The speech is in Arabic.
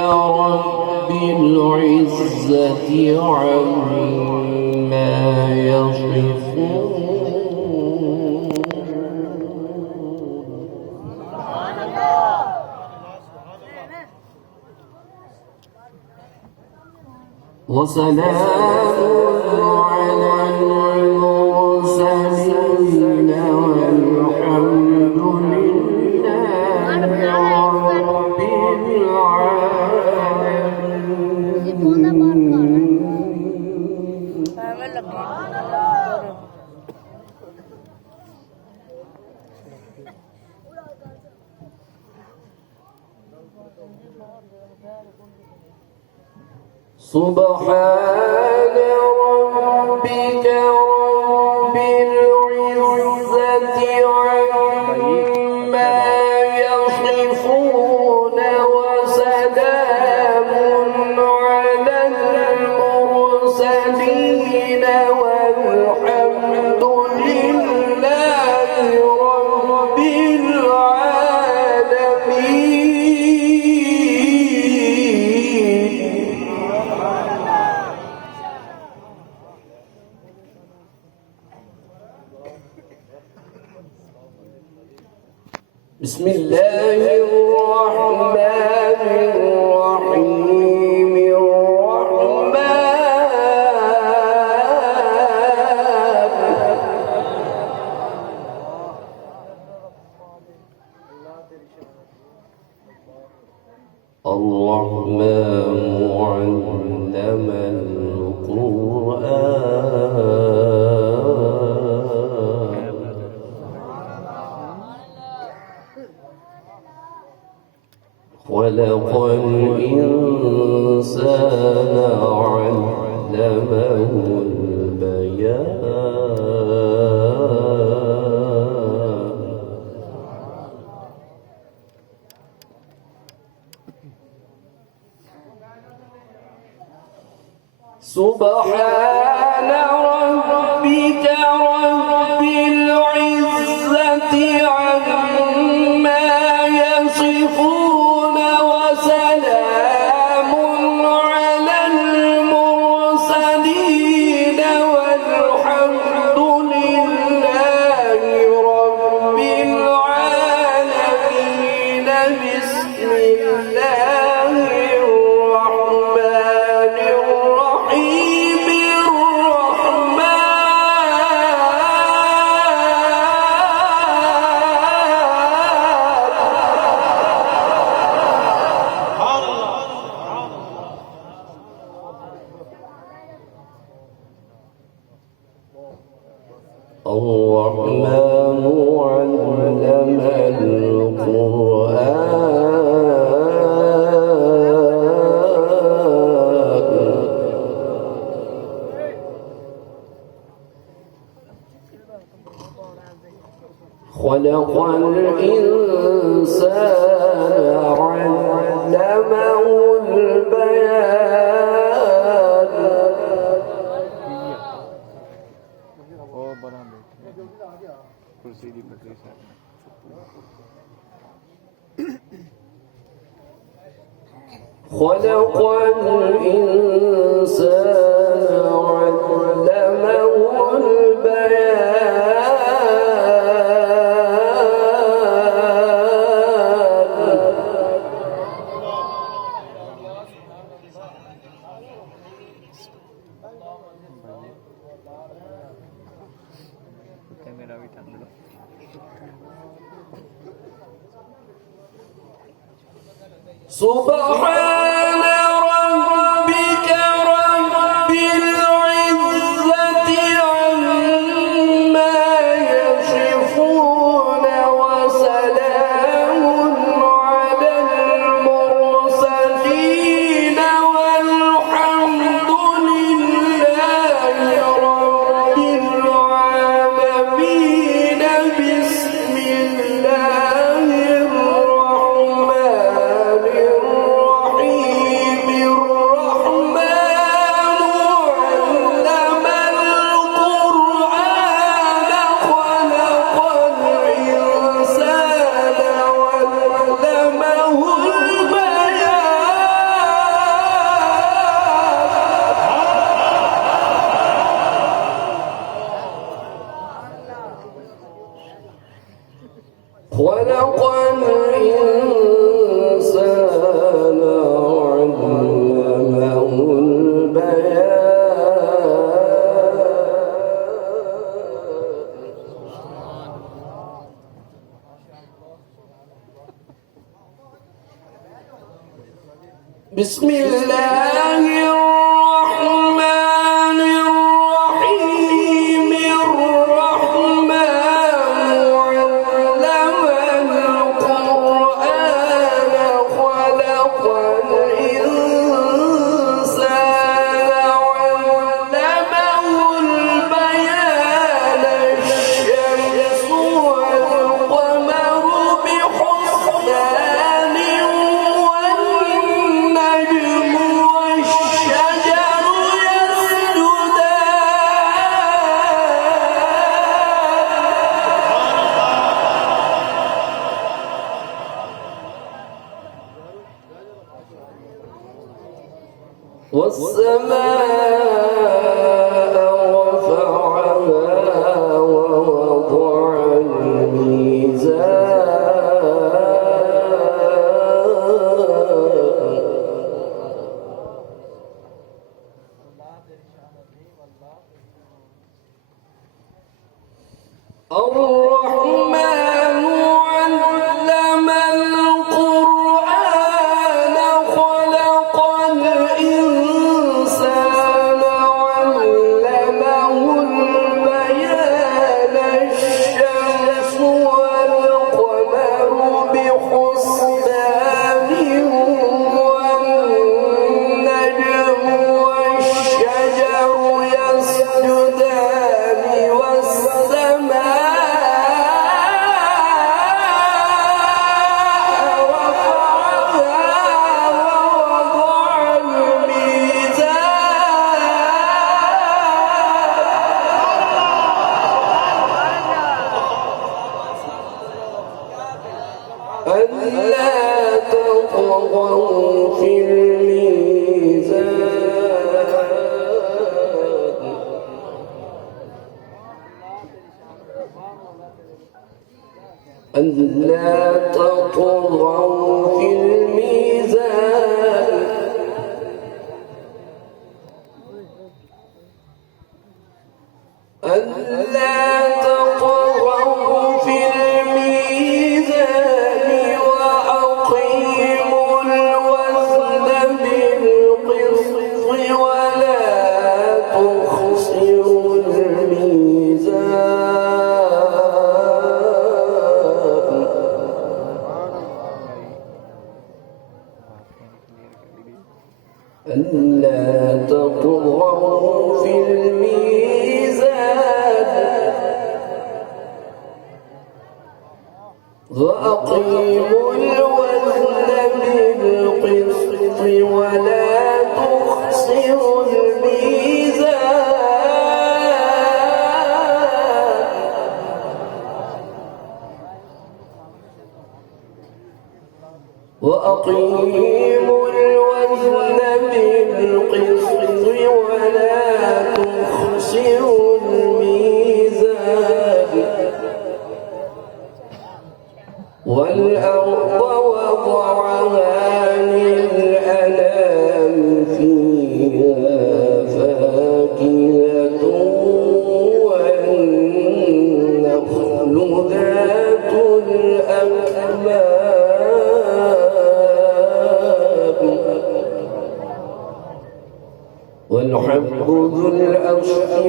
رب العزة عما يصفون وسلام على المرسلين والحمد لله رب سبحان ربك رب العزة عما يصفون وسلام على المرسلين والحمد لله رب بسم الله الرحمن الرحيم الرحمن علم القرآن خلق الإنسان علمه البيان سبحان ربك رب العزة عما يصفون وسلام على المرسلين والحمد لله رب العالمين بسم الله الرحمن الرحيم الرحمن علم القرآن خلق الإنسان علمه البيان خلق الإنسان علمه سبحان ربك رب العزة عما يصفون وسلام على المرسلين والحمد لله رب العالمين بسم الله الرحمن الرحيم بسم الله الرحمن الرحيم الرحمن علم القرآن خلق الإنسان علمه البيان الشمس والقمر بحسبان والنجم والشجر يسجدان والسماء رفعها ووضع الرحمن علم القرآن خلق الإنسان علمه البيان الشمس والقمر بحسبان والنجم والشجر يسجدان والسماء ألا تطغوا في الميزان ألا تطغوا في الميزان ألا تطغوا في الميزان وأقيموا الوزن بالقسط ولا تخسروا الميزان ألا تطغوا في الميزان وأقيموا الوزن بالقسط ولا تخسروا الميزان وأقيموا الوزن بالقسط ولا تخسروا الميزان والأرض وضعها للأنام فيها فاكهة والنخل ذات الأكمام والحب ذو العصف